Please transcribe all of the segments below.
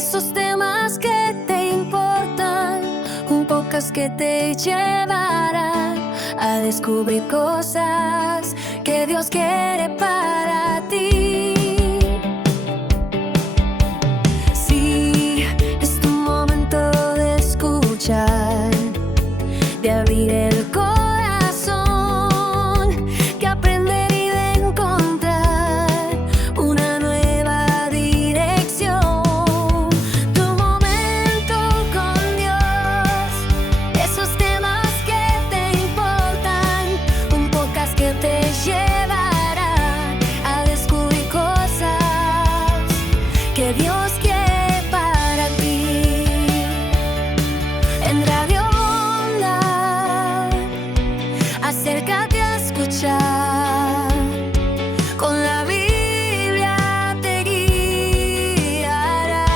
esos temas que te importan, un podcast que te llevará a descubrir cosas que Dios quiere para ti. Sí, es tu momento de escuchar, de abrir el corazón, que aprender y de encontrar una nueva dirección. Tu momento con Dios, esos temas que te importan, un podcast que te llevará a descubrir cosas que Dios quiere para ti. En Radio Onda, acércate a escuchar, con la Biblia te guiará.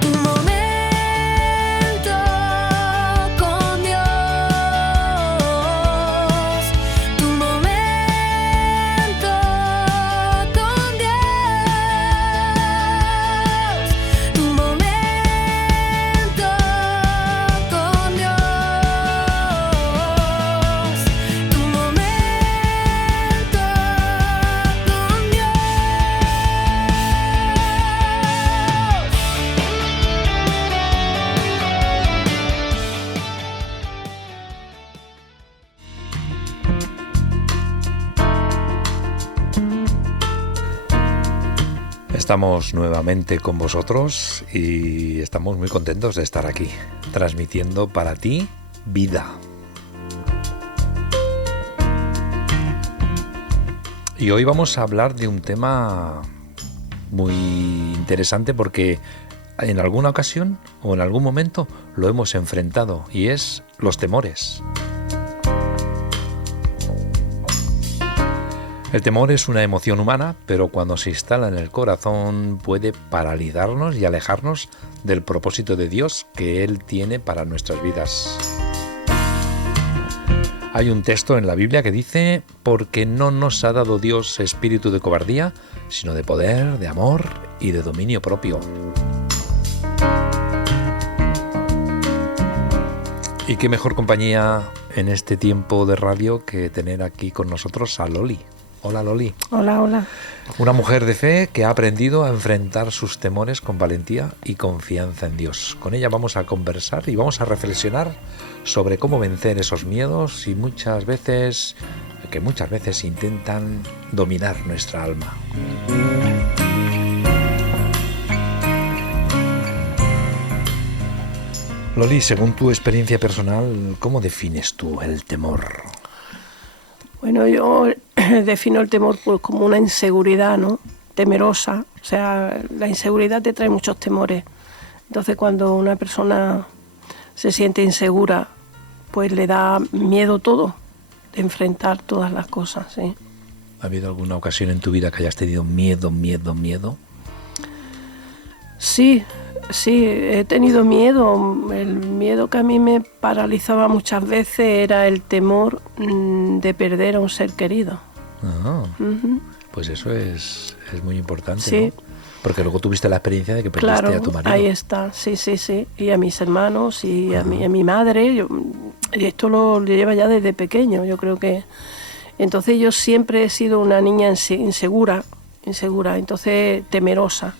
Tu momento con Dios, tu momento con Dios, tu momento con Dios, tu momento con Dios. Estamos nuevamente con vosotros y estamos muy contentos de estar aquí, transmitiendo para ti vida. Y hoy vamos a hablar de un tema muy interesante porque en alguna ocasión o en algún momento lo hemos enfrentado, y es los temores. El temor es una emoción humana, pero cuando se instala en el corazón puede paralizarnos y alejarnos del propósito de Dios que Él tiene para nuestras vidas. Hay un texto en la Biblia que dice: porque no nos ha dado Dios espíritu de cobardía, sino de poder, de amor y de dominio propio. Y qué mejor compañía en este tiempo de radio que tener aquí con nosotros a Loli. Hola, Loli. Hola, hola. Una mujer de fe que ha aprendido a enfrentar sus temores con valentía y confianza en Dios. Con ella vamos a conversar y vamos a reflexionar sobre cómo vencer esos miedos y muchas veces intentan dominar nuestra alma. Loli, según tu experiencia personal, ¿cómo defines tú el temor? Bueno, yo defino el temor pues como una inseguridad, ¿no? Temerosa. O sea, la inseguridad te trae muchos temores. Entonces, cuando una persona se siente insegura, pues le da miedo todo, de enfrentar todas las cosas, ¿sí? ¿Ha habido alguna ocasión en tu vida que hayas tenido miedo? Sí, he tenido miedo. El miedo que a mí me paralizaba muchas veces era el temor de perder a un ser querido. Ah, Uh-huh. pues eso es muy importante, Sí. ¿no? Porque luego tuviste la experiencia de que perdiste Claro, a tu marido. ahí está, sí. Y a mis hermanos y a mi madre. Y esto lo lleva ya desde pequeño, yo creo que... Entonces yo siempre he sido una niña insegura, entonces temerosa.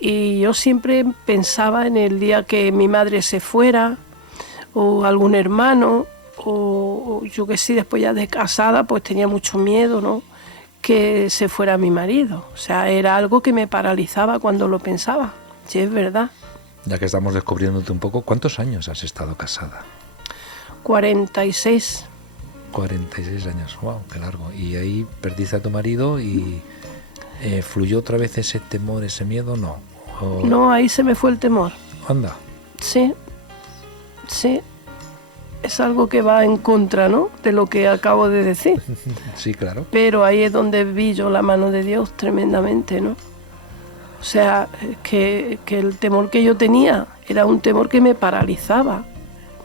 Y yo siempre pensaba en el día que mi madre se fuera, o algún hermano, o yo que sí, después ya de casada, pues tenía mucho miedo, ¿no?, que se fuera mi marido. O sea, era algo que me paralizaba cuando lo pensaba, sí, es verdad. Ya que estamos descubriéndote un poco, ¿cuántos años has estado casada? 46. 46 años, wow, qué largo. Y ahí perdiste a tu marido y ¿fluyó otra vez ese temor, ese miedo? No. No, ahí se me fue el temor. Anda. Sí. Es algo que va en contra, ¿no?, de lo que acabo de decir. Sí, claro. Pero ahí es donde vi yo la mano de Dios tremendamente, ¿no? O sea, que el temor que yo tenía era un temor que me paralizaba.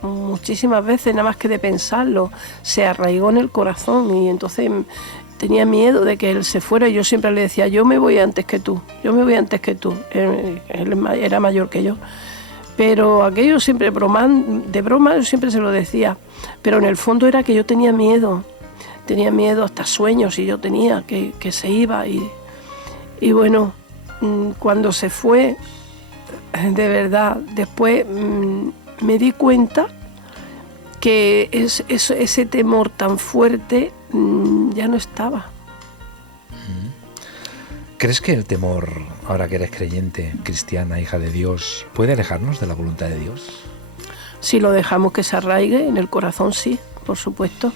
Muchísimas veces, nada más que de pensarlo, se arraigó en el corazón y entonces tenía miedo de que él se fuera, y yo siempre le decía, yo me voy antes que tú, yo me voy antes que tú. Él era mayor que yo. Pero aquello siempre, de broma, yo siempre se lo decía. Pero en el fondo era que yo tenía miedo, hasta sueños y yo tenía, que se iba. Y bueno, cuando se fue, de verdad, después me di cuenta que ese temor tan fuerte ya no estaba. ¿Crees que el temor, ahora que eres creyente, cristiana, hija de Dios, puede alejarnos de la voluntad de Dios? Si lo dejamos que se arraigue en el corazón, sí, por supuesto.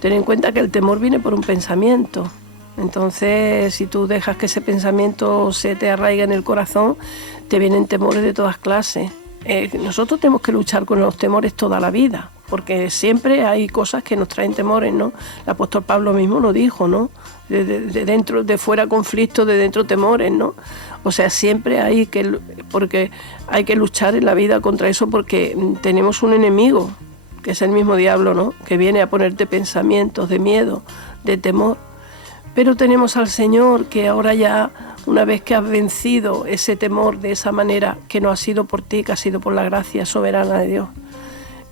Ten en cuenta que el temor viene por un pensamiento. Entonces, si tú dejas que ese pensamiento se te arraigue en el corazón, te vienen temores de todas clases. Nosotros tenemos que luchar con los temores toda la vida, porque siempre hay cosas que nos traen temores, ¿no? El apóstol Pablo mismo lo dijo, ¿no? De dentro, de fuera conflictos, de dentro temores, ¿no? O sea, siempre porque hay que luchar en la vida contra eso, porque tenemos un enemigo, que es el mismo diablo, ¿no? Que viene a ponerte pensamientos de miedo, de temor. Pero tenemos al Señor, que ahora ya, una vez que has vencido ese temor de esa manera, que no ha sido por ti, que ha sido por la gracia soberana de Dios,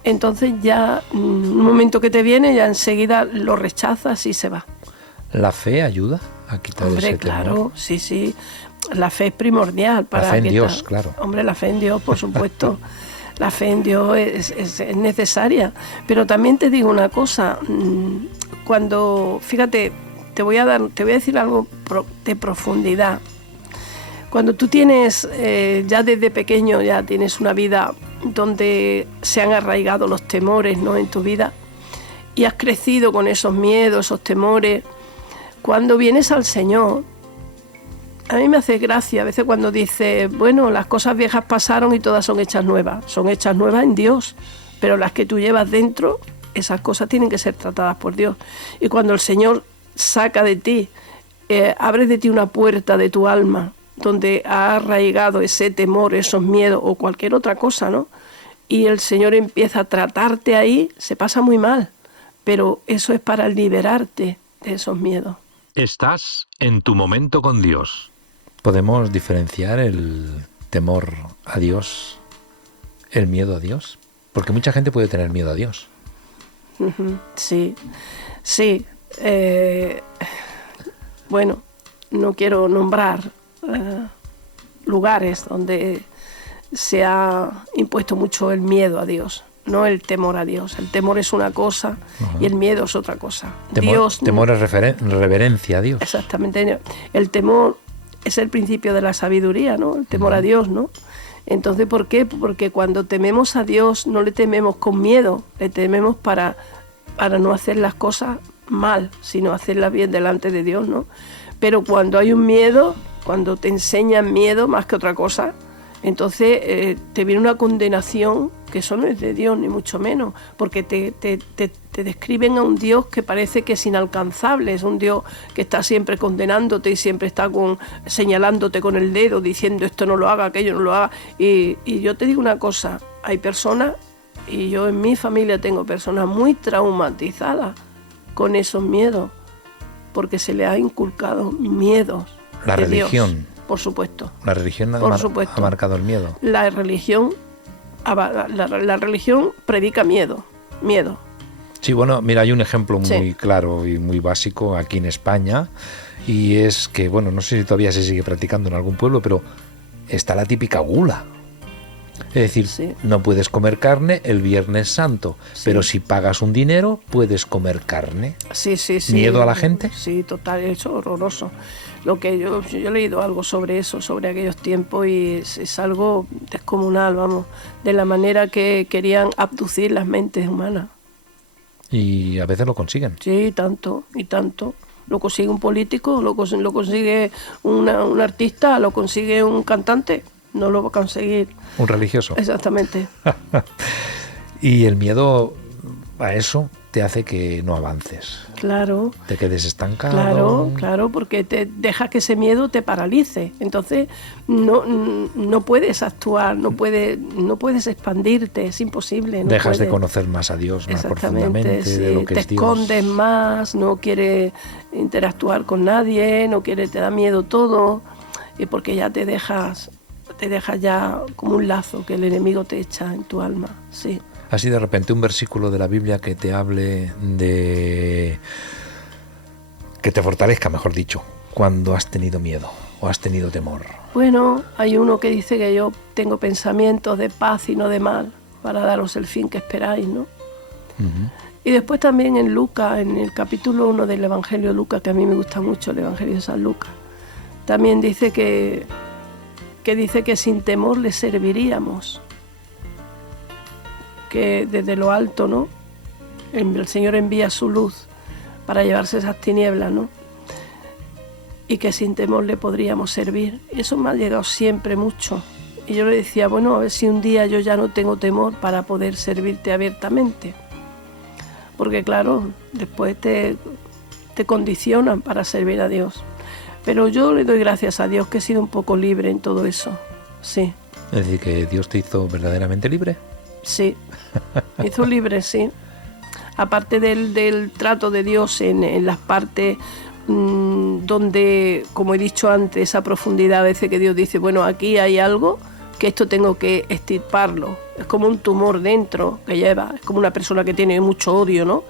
entonces ya, un momento que te viene, ya enseguida lo rechazas y se va. ¿La fe ayuda a quitar ese temor? Claro, sí. La fe es primordial para... La fe en Dios, claro. Hombre, la fe en Dios, por supuesto. La fe en Dios es necesaria. Pero también te digo una cosa. Cuando, fíjate, te voy a decir algo de profundidad. Cuando tú tienes, ya desde pequeño, ya tienes una vida donde se han arraigado los temores, ¿no?, en tu vida, y has crecido con esos miedos, esos temores, cuando vienes al Señor, a mí me hace gracia a veces cuando dice, bueno, las cosas viejas pasaron y todas son hechas nuevas. Son hechas nuevas en Dios, pero las que tú llevas dentro, esas cosas tienen que ser tratadas por Dios. Y cuando el Señor saca de ti, abre de ti una puerta de tu alma, donde ha arraigado ese temor, esos miedos o cualquier otra cosa, ¿no? Y el Señor empieza a tratarte ahí, se pasa muy mal, pero eso es para liberarte de esos miedos. Estás en tu momento con Dios. ¿Podemos diferenciar el temor a Dios, el miedo a Dios? Porque mucha gente puede tener miedo a Dios. Sí. Bueno, no quiero nombrar lugares donde se ha impuesto mucho el miedo a Dios, no el temor a Dios. El temor es una cosa y el miedo es otra cosa. Temor es reverencia a Dios. Exactamente. El temor es el principio de la sabiduría, ¿no? El temor a Dios, ¿no? Entonces, ¿por qué? Porque cuando tememos a Dios no le tememos con miedo, le tememos para no hacer las cosas mal, sino hacerlas bien delante de Dios, ¿no? Pero cuando hay un miedo, cuando te enseñan miedo más que otra cosa, entonces te viene una condenación que eso no es de Dios, ni mucho menos, porque te describen a un Dios que parece que es inalcanzable, es un Dios que está siempre condenándote y siempre está señalándote con el dedo, diciendo esto no lo haga, aquello no lo haga. Y yo te digo una cosa, hay personas, y yo en mi familia tengo personas muy traumatizadas con esos miedos, porque se les ha inculcado miedos. La de religión. Dios, por supuesto. La religión ha marcado el miedo. La religión predica miedo. Sí, bueno, mira, hay un ejemplo muy claro y muy básico aquí en España, y es que, bueno, no sé si todavía se sigue practicando en algún pueblo, pero está la típica gula. Es decir, no puedes comer carne el Viernes Santo, pero si pagas un dinero, puedes comer carne. Sí. ¿Miedo a la gente? Sí, total, eso es horroroso. Lo que yo he leído algo sobre eso, sobre aquellos tiempos, y es algo descomunal, vamos, de la manera que querían abducir las mentes humanas. Y a veces lo consiguen. Sí, tanto. Lo consigue un político, lo consigue un artista, lo consigue un cantante. No lo va a conseguir un religioso. Exactamente. Y el miedo a eso te hace que no avances. Claro. Te quedes estancado. Claro, porque te deja que ese miedo te paralice. Entonces no puedes actuar, no puedes expandirte, es imposible. Dejas de conocer más a Dios, más profundamente sí, de lo que te es Dios. escondes más, no quieres interactuar con nadie, te da miedo todo, y porque ya te dejas ya como un lazo que el enemigo te echa en tu alma, sí. Así de repente un versículo de la Biblia que te hable de... que te fortalezca, mejor dicho, cuando has tenido miedo o has tenido temor. Bueno, hay uno que dice que yo tengo pensamientos de paz y no de mal, para daros el fin que esperáis, ¿no? Uh-huh. Y después también en Lucas, en el capítulo 1 del Evangelio de Lucas, que a mí me gusta mucho el Evangelio de San Lucas, también dice que sin temor le serviríamos. Que desde lo alto, ¿no? El Señor envía su luz para llevarse esas tinieblas, ¿no? Y que sin temor le podríamos servir. Eso me ha llegado siempre mucho. Y yo le decía, bueno, a ver si un día yo ya no tengo temor para poder servirte abiertamente. Porque claro, después te condicionan para servir a Dios. Pero yo le doy gracias a Dios que he sido un poco libre en todo eso, sí. Es decir, que Dios te hizo verdaderamente libre. Sí, me hizo libre, sí. Aparte del trato de Dios en las partes donde, como he dicho antes, esa profundidad a veces que Dios dice, bueno, aquí hay algo que esto tengo que extirparlo. Es como un tumor dentro que lleva, es como una persona que tiene mucho odio, ¿no?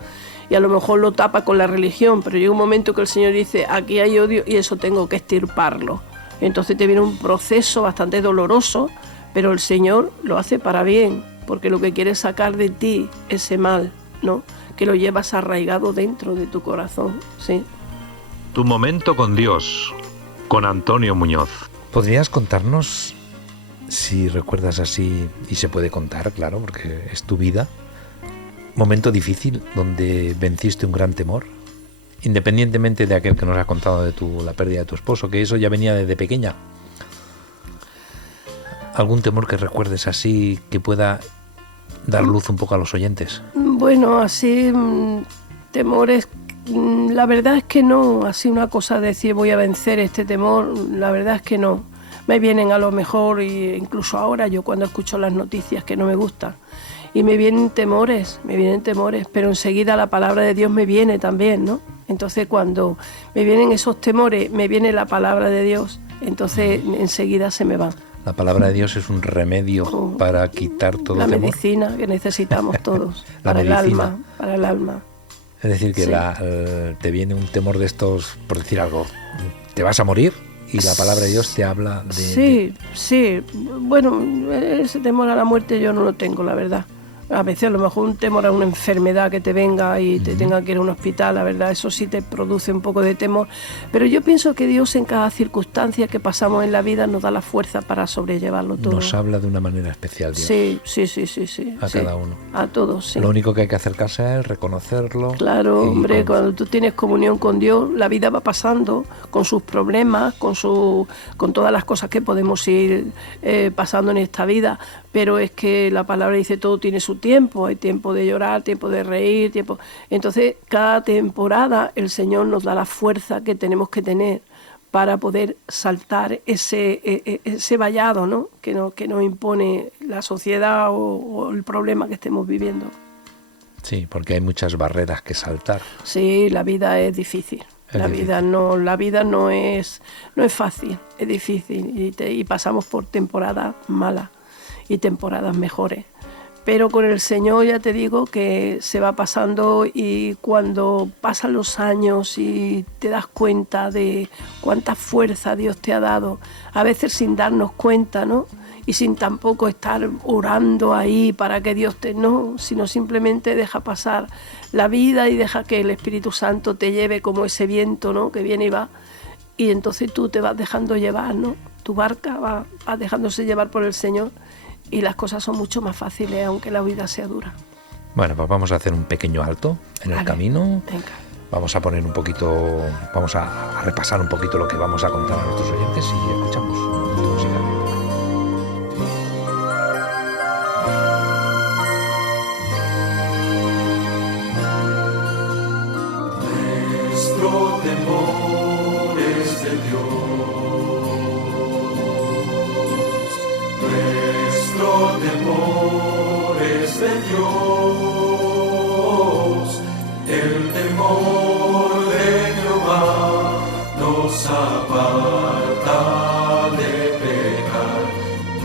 Y a lo mejor lo tapa con la religión, pero llega un momento que el Señor dice, aquí hay odio y eso tengo que extirparlo. Entonces te viene un proceso bastante doloroso, pero el Señor lo hace para bien, porque lo que quiere es sacar de ti ese mal, ¿no? Que lo llevas arraigado dentro de tu corazón, sí. Tu momento con Dios, con Antonio Muñoz. ¿Podrías contarnos, si recuerdas así, y se puede contar, claro, porque es tu vida, momento difícil donde venciste un gran temor? Independientemente de aquel que nos has contado de la pérdida de tu esposo, que eso ya venía desde pequeña. ¿Algún temor que recuerdes así que pueda dar luz un poco a los oyentes? Bueno, así temores, la verdad es que no, así una cosa de decir voy a vencer este temor, la verdad es que no. Me vienen a lo mejor, incluso ahora yo cuando escucho las noticias que no me gustan, y me vienen temores, pero enseguida la palabra de Dios me viene también, ¿no? Entonces cuando me vienen esos temores, me viene la palabra de Dios, entonces enseguida se me van. La palabra de Dios es un remedio para quitar todo temor. La medicina que necesitamos todos, para el alma. Es decir, que sí. Te viene un temor de estos, por decir algo, te vas a morir y la palabra de Dios te habla de... Sí. Bueno, ese temor a la muerte yo no lo tengo, la verdad. A veces a lo mejor un temor a una enfermedad que te venga y te tenga que ir a un hospital, la verdad, eso sí te produce un poco de temor. Pero yo pienso que Dios en cada circunstancia que pasamos en la vida nos da la fuerza para sobrellevarlo todo. Nos habla de una manera especial, Dios. Sí. A cada uno. A todos, sí. Lo único que hay que acercarse a Él, reconocerlo. Claro, hombre, cuando tú tienes comunión con Dios, la vida va pasando con sus problemas, con todas las cosas que podemos ir pasando en esta vida. Pero es que la palabra dice todo tiene su tiempo, hay tiempo de llorar, tiempo de reír, tiempo... Entonces, cada temporada el Señor nos da la fuerza que tenemos que tener para poder saltar ese vallado, ¿no? que nos impone la sociedad o el problema que estemos viviendo. Sí, porque hay muchas barreras que saltar. Sí, la vida es difícil. La vida no es fácil, es difícil y pasamos por temporadas malas y temporadas mejores. Pero con el Señor ya te digo que se va pasando y cuando pasan los años y te das cuenta de cuánta fuerza Dios te ha dado, a veces sin darnos cuenta, ¿no? Y sin tampoco estar orando ahí para que Dios no, sino simplemente deja pasar la vida y deja que el Espíritu Santo te lleve como ese viento, ¿no? Que viene y va. Y entonces tú te vas dejando llevar, ¿no? Tu barca va dejándose llevar por el Señor. Y las cosas son mucho más fáciles, aunque la vida sea dura. Bueno, pues vamos a hacer un pequeño alto en el camino. Venga. Vamos a poner un poquito, vamos a repasar un poquito lo que vamos a contar a nuestros oyentes y escuchamos un momento musical. temores de Dios, el temor de Jehová nos aparta de pecar.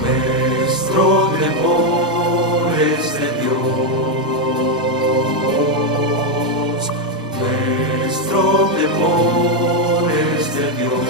Nuestro temor es de Dios, nuestro temor es de Dios.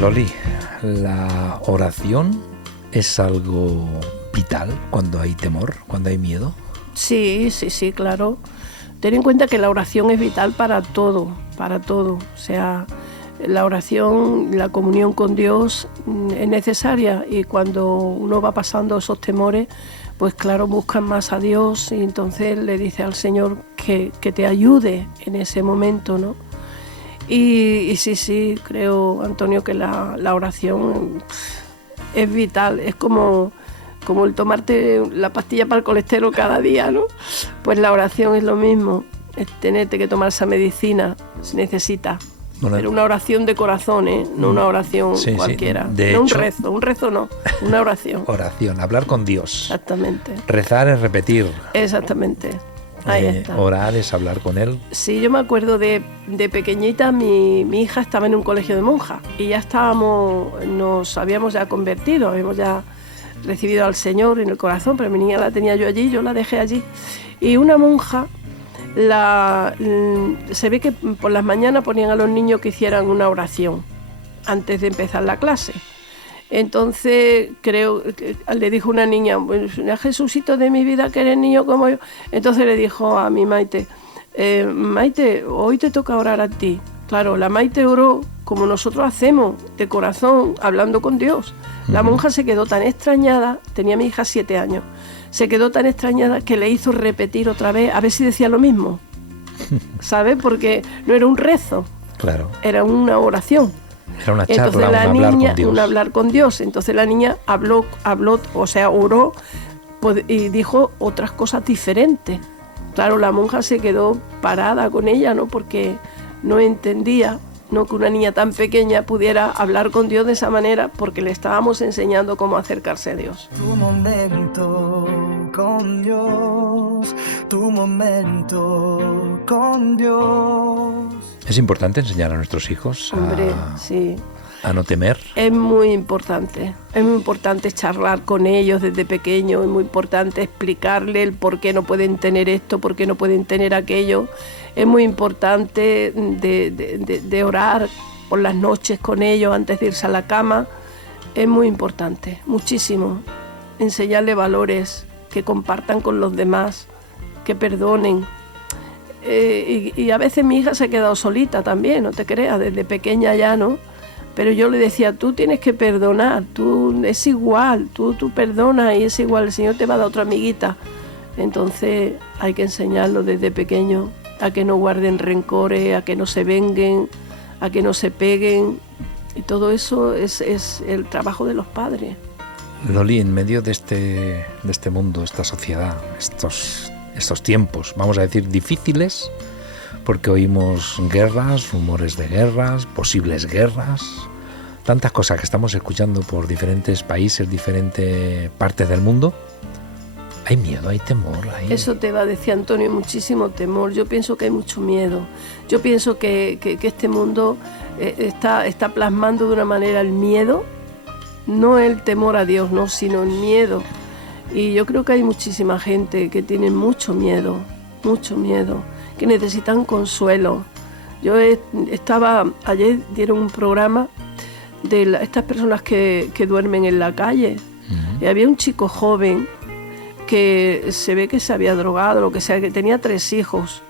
Loli, ¿la oración es algo vital cuando hay temor, cuando hay miedo? Sí, claro. Ten en cuenta que la oración es vital para todo, para todo. O sea, la oración, la comunión con Dios es necesaria, y cuando uno va pasando esos temores, pues claro, buscan más a Dios, y entonces le dice al Señor que te ayude en ese momento, ¿no? Y sí, creo, Antonio, que la oración es vital, es como el tomarte la pastilla para el colesterol cada día, ¿no? Pues la oración es lo mismo, es tenerte que tomar esa medicina, se necesita. Bueno, pero una oración de corazón, ¿eh? No una oración cualquiera. De no hecho, un rezo no, una oración. Oración, hablar con Dios. Exactamente. Rezar es repetir. Exactamente. Ahí está. Orar es hablar con Él. Sí, yo me acuerdo de pequeñita, mi hija estaba en un colegio de monjas y ya nos habíamos ya convertido, habíamos ya recibido al Señor en el corazón, pero mi niña la tenía yo allí, yo la dejé allí. Y una monja, se ve que por las mañanas ponían a los niños que hicieran una oración antes de empezar la clase. Entonces creo que le dijo una niña, pues, Jesucito de mi vida, que eres niño como yo. Entonces le dijo a mi Maite, Maite, hoy te toca orar a ti. Claro, la Maite oró como nosotros hacemos, de corazón, hablando con Dios. La monja se quedó tan extrañada, tenía mi hija 7 años, se quedó tan extrañada que le hizo repetir otra vez, a ver si decía lo mismo, ¿sabes? Porque no era un rezo, Claro. era una oración. Era una charla, Entonces un la hablar niña, con Dios. un hablar con Dios. Entonces la niña habló, o sea, oró y dijo otras cosas diferentes. Claro, la monja se quedó parada con ella, ¿no? Porque no entendía, ¿no?, que una niña tan pequeña pudiera hablar con Dios de esa manera, porque le estábamos enseñando cómo acercarse a Dios. Tu momento con Dios, tu momento con Dios. Es importante enseñar a nuestros hijos Hombre, sí. a no temer. Es muy importante charlar con ellos desde pequeños, es muy importante explicarle el por qué no pueden tener esto, por qué no pueden tener aquello. Es muy importante de orar por las noches con ellos antes de irse a la cama. Es muy importante, muchísimo. Enseñarle valores, que compartan con los demás, que perdonen. Y a veces mi hija se ha quedado solita también, no te creas, desde pequeña ya, ¿no? Pero yo le decía, tú tienes que perdonar, es igual, tú perdonas y es igual, el Señor te va a dar otra amiguita. Entonces hay que enseñarlo desde pequeño a que no guarden rencores, a que no se venguen, a que no se peguen. Y todo eso es el trabajo de los padres. Loli, en medio de este mundo, esta sociedad, estos tiempos, vamos a decir, difíciles, porque oímos guerras, rumores de guerras, posibles guerras, tantas cosas que estamos escuchando por diferentes países, diferentes partes del mundo. Hay miedo, hay temor. Eso te va a decir, Antonio, muchísimo temor. Yo pienso que hay mucho miedo. Yo pienso que este mundo está plasmando de una manera el miedo, no el temor a Dios, no, sino el miedo. Y yo creo que hay muchísima gente que tiene mucho miedo, que necesitan consuelo. Yo ayer dieron un programa de estas personas que duermen en la calle. Y había un chico joven que se ve que se había drogado, lo que sea, que tenía 3 hijos.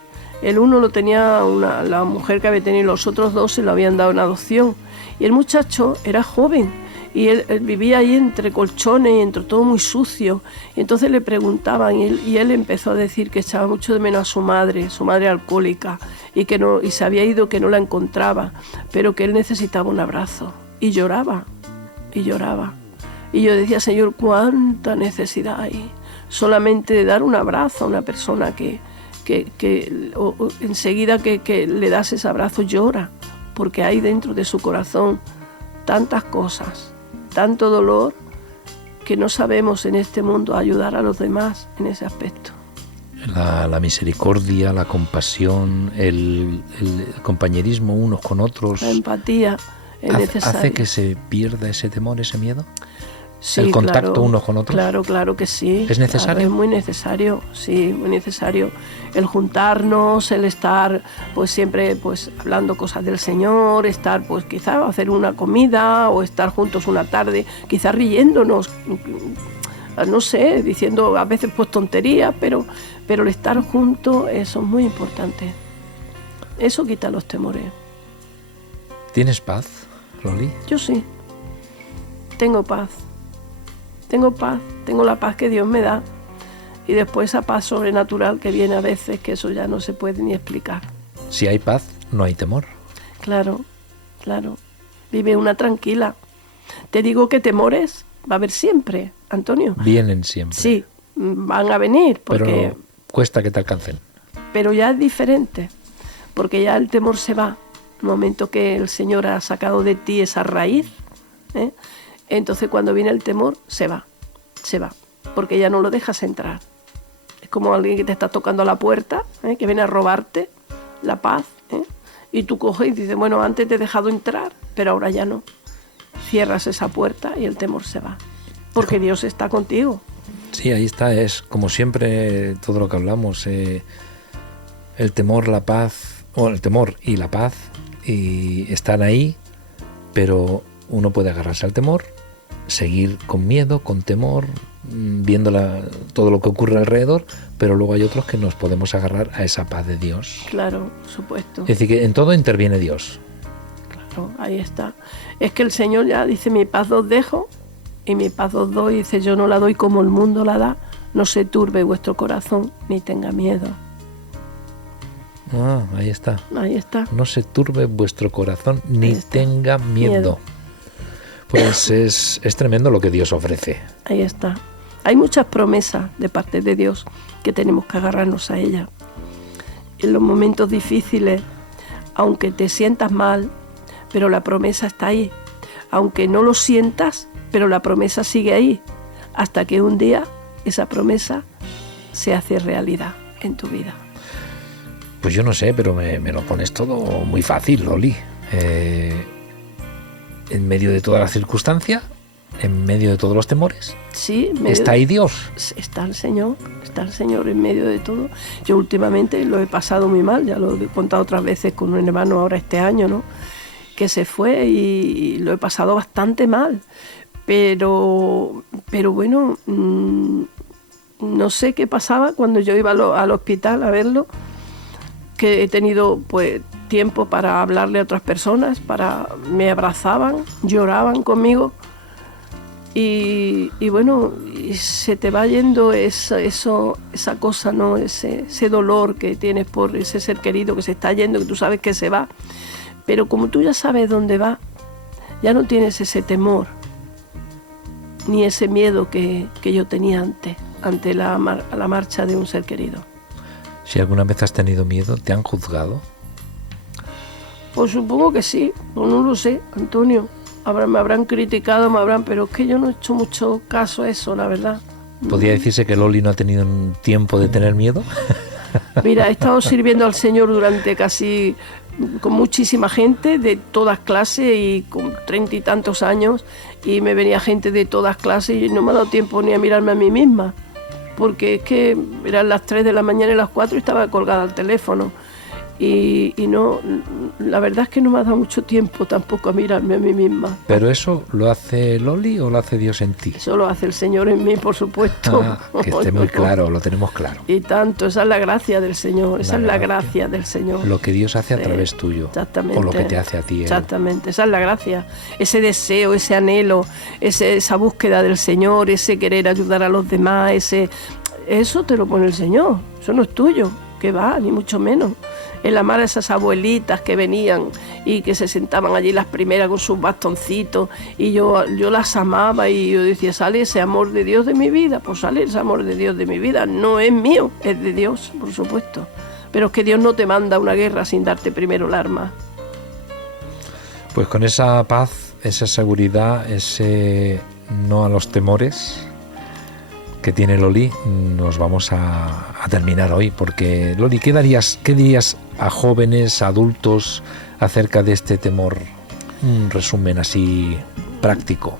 El uno lo tenía la mujer que había tenido, los otros 2 se lo habían dado en adopción. Y el muchacho era joven y él vivía ahí entre colchones y entre todo muy sucio. Y entonces le preguntaban y él empezó a decir que echaba mucho de menos a su madre alcohólica, y se había ido, que no la encontraba, pero que él necesitaba un abrazo. Y lloraba. Y yo decía, Señor, cuánta necesidad hay solamente de dar un abrazo a una persona que enseguida que le das ese abrazo llora, porque hay dentro de su corazón tantas cosas, tanto dolor, que no sabemos en este mundo ayudar a los demás en ese aspecto. La misericordia, la compasión, el compañerismo unos con otros. La empatía es necesaria. ¿Hace que se pierda ese temor, ese miedo? Sí, ¿El contacto claro, unos con otros? Claro que sí. ¿Es necesario? Claro, es muy necesario, sí, muy necesario. El juntarnos, el estar pues siempre pues hablando cosas del Señor, estar pues quizá hacer una comida o estar juntos una tarde, quizá riéndonos, no sé, diciendo a veces pues tonterías, pero el estar juntos, eso es muy importante. Eso quita los temores. ¿Tienes paz, Loli? Yo sí, tengo paz. Tengo la paz que Dios me da, y después esa paz sobrenatural que viene a veces, que eso ya no se puede ni explicar. Si hay paz, no hay temor. Claro, vive una tranquila. Te digo que temores va a haber siempre, Antonio. Vienen siempre. Sí, van a venir, porque... Pero cuesta que te alcancen. Pero ya es diferente, porque ya el temor se va. El momento que el Señor ha sacado de ti esa raíz, entonces cuando viene el temor, se va, porque ya no lo dejas entrar. Es como alguien que te está tocando a la puerta, que viene a robarte la paz, y tú coges y dices, bueno, antes te he dejado entrar, pero ahora ya no. Cierras esa puerta y el temor se va, porque Dios está contigo. Sí, ahí está, es como siempre todo lo que hablamos, el temor, la paz, o el temor y la paz, y están ahí, pero uno puede agarrarse al temor, seguir con miedo, con temor, viendo todo lo que ocurre alrededor, pero luego hay otros que nos podemos agarrar a esa paz de Dios. Claro, por supuesto. Es decir, que en todo interviene Dios. Claro, ahí está. Es que el Señor ya dice, mi paz os dejo y mi paz os doy. Dice, yo no la doy como el mundo la da. No se turbe vuestro corazón ni tenga miedo. Ah, ahí está. Ahí está. No se turbe vuestro corazón ni tenga miedo. Pues es tremendo lo que Dios ofrece. Ahí está. Hay muchas promesas de parte de Dios que tenemos que agarrarnos a ellas. En los momentos difíciles, aunque te sientas mal, pero la promesa está ahí. Aunque no lo sientas, pero la promesa sigue ahí. Hasta que un día esa promesa se hace realidad en tu vida. Pues yo no sé, pero me lo pones todo muy fácil, Loli. En medio de toda la circunstancia, en medio de todos los temores, sí, está ahí Dios. Está el Señor en medio de todo. Yo últimamente lo he pasado muy mal, ya lo he contado otras veces con un hermano ahora este año, ¿no? Que se fue y lo he pasado bastante mal. Pero bueno, no sé qué pasaba cuando yo iba al hospital a verlo, que he tenido pues tiempo para hablarle a otras personas, me abrazaban, lloraban conmigo y bueno, y se te va yendo esa cosa, ¿no? Ese dolor que tienes por ese ser querido que se está yendo, que tú sabes que se va, pero como tú ya sabes dónde va, ya no tienes ese temor ni ese miedo que yo tenía ante la marcha de un ser querido. Si alguna vez has tenido miedo, ¿te han juzgado? Pues supongo que sí, pues no lo sé, Antonio. Me habrán criticado, pero es que yo no he hecho mucho caso a eso, la verdad. ¿Podría decirse que Loli no ha tenido un tiempo de tener miedo? Mira, he estado sirviendo al Señor durante con muchísima gente de todas clases y con 30 y tantos años, y me venía gente de todas clases y no me ha dado tiempo ni a mirarme a mí misma, porque es que eran las 3 de la mañana y las 4 y estaba colgada al teléfono. Y no, la verdad es que no me ha dado mucho tiempo tampoco a mirarme a mí misma. ¿Pero eso lo hace Loli o lo hace Dios en ti? Eso lo hace el Señor en mí, por supuesto. Que esté muy claro, lo tenemos claro. Y tanto, esa es la gracia del Señor, esa es la gracia del Señor. Lo que Dios hace a través tuyo. Exactamente. O lo que te hace a ti Él. Exactamente, esa es la gracia. Ese deseo, ese anhelo, esa búsqueda del Señor, ese querer ayudar a los demás, eso te lo pone el Señor, eso no es tuyo, que va, ni mucho menos. El amar a esas abuelitas que venían y que se sentaban allí las primeras con sus bastoncitos y yo las amaba y yo decía, sale ese amor de Dios de mi vida, pues sale ese amor de Dios de mi vida, no es mío, es de Dios, por supuesto, pero es que Dios no te manda a una guerra sin darte primero el arma. Pues con esa paz, esa seguridad, ese no a los temores que tiene Loli, nos vamos a terminar hoy, porque Loli, ¿qué dirías a jóvenes, adultos acerca de este temor? Un resumen así práctico.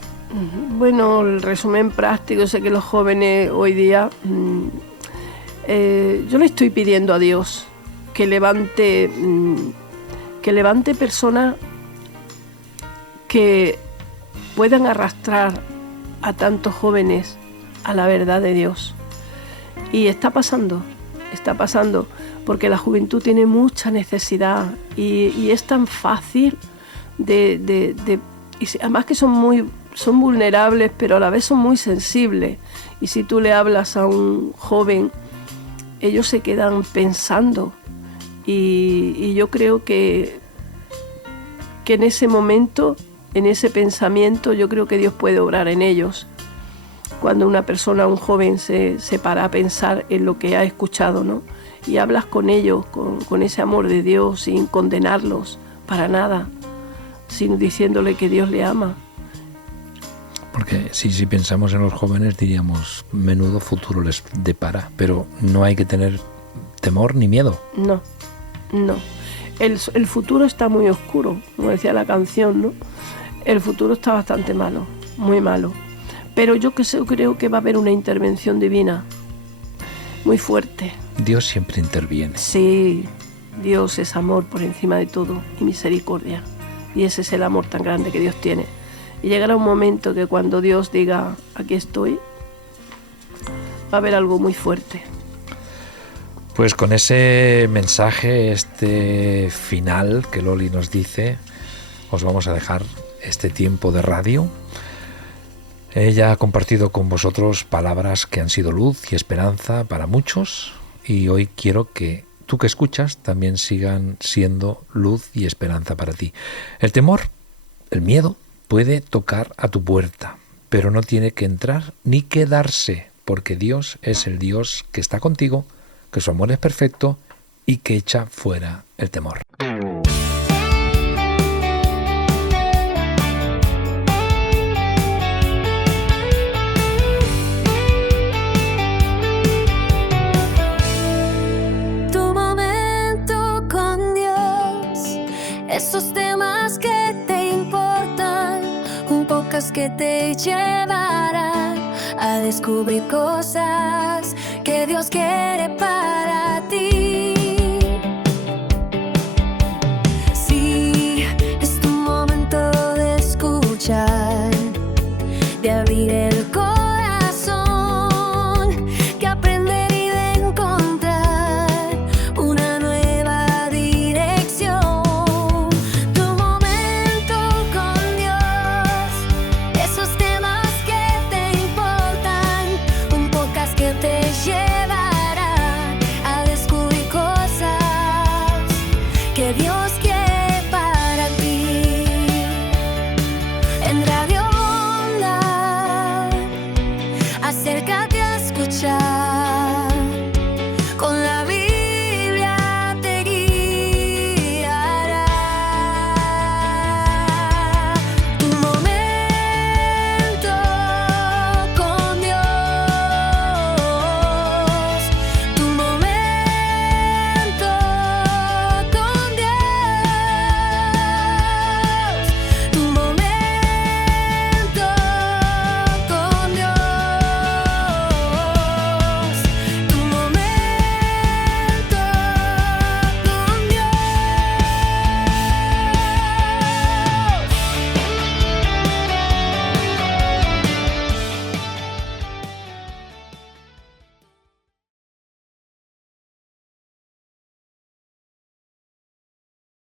Bueno, el resumen práctico, sé que los jóvenes hoy día, yo le estoy pidiendo a Dios que levante personas que puedan arrastrar a tantos jóvenes a la verdad de Dios. Y está pasando, porque la juventud tiene mucha necesidad y es tan fácil y además que son vulnerables, pero a la vez son muy sensibles. Y si tú le hablas a un joven, ellos se quedan pensando. Y yo creo que en ese momento, en ese pensamiento, yo creo que Dios puede obrar en ellos. Cuando una persona, un joven, se para a pensar en lo que ha escuchado, ¿no? Y hablas con ellos, con ese amor de Dios, sin condenarlos para nada, sino diciéndole que Dios le ama. Porque si pensamos en los jóvenes diríamos, menudo futuro les depara, pero no hay que tener temor ni miedo. No. El futuro está muy oscuro, como decía la canción, ¿no? El futuro está bastante malo, muy malo. Pero yo creo que va a haber una intervención divina muy fuerte. Dios siempre interviene. Sí, Dios es amor por encima de todo y misericordia. Y ese es el amor tan grande que Dios tiene. Y llegará un momento que cuando Dios diga, aquí estoy, va a haber algo muy fuerte. Pues con ese mensaje, este final que Loli nos dice, os vamos a dejar este tiempo de radio. Ella ha compartido con vosotros palabras que han sido luz y esperanza para muchos, y hoy quiero que tú que escuchas también sigan siendo luz y esperanza para ti. El temor, el miedo, puede tocar a tu puerta, pero no tiene que entrar ni quedarse, porque Dios es el Dios que está contigo, que su amor es perfecto y que echa fuera el temor. Tu momento con Dios, esos temas que te importan, un podcast que te llevará a descubrir cosas que Dios quiere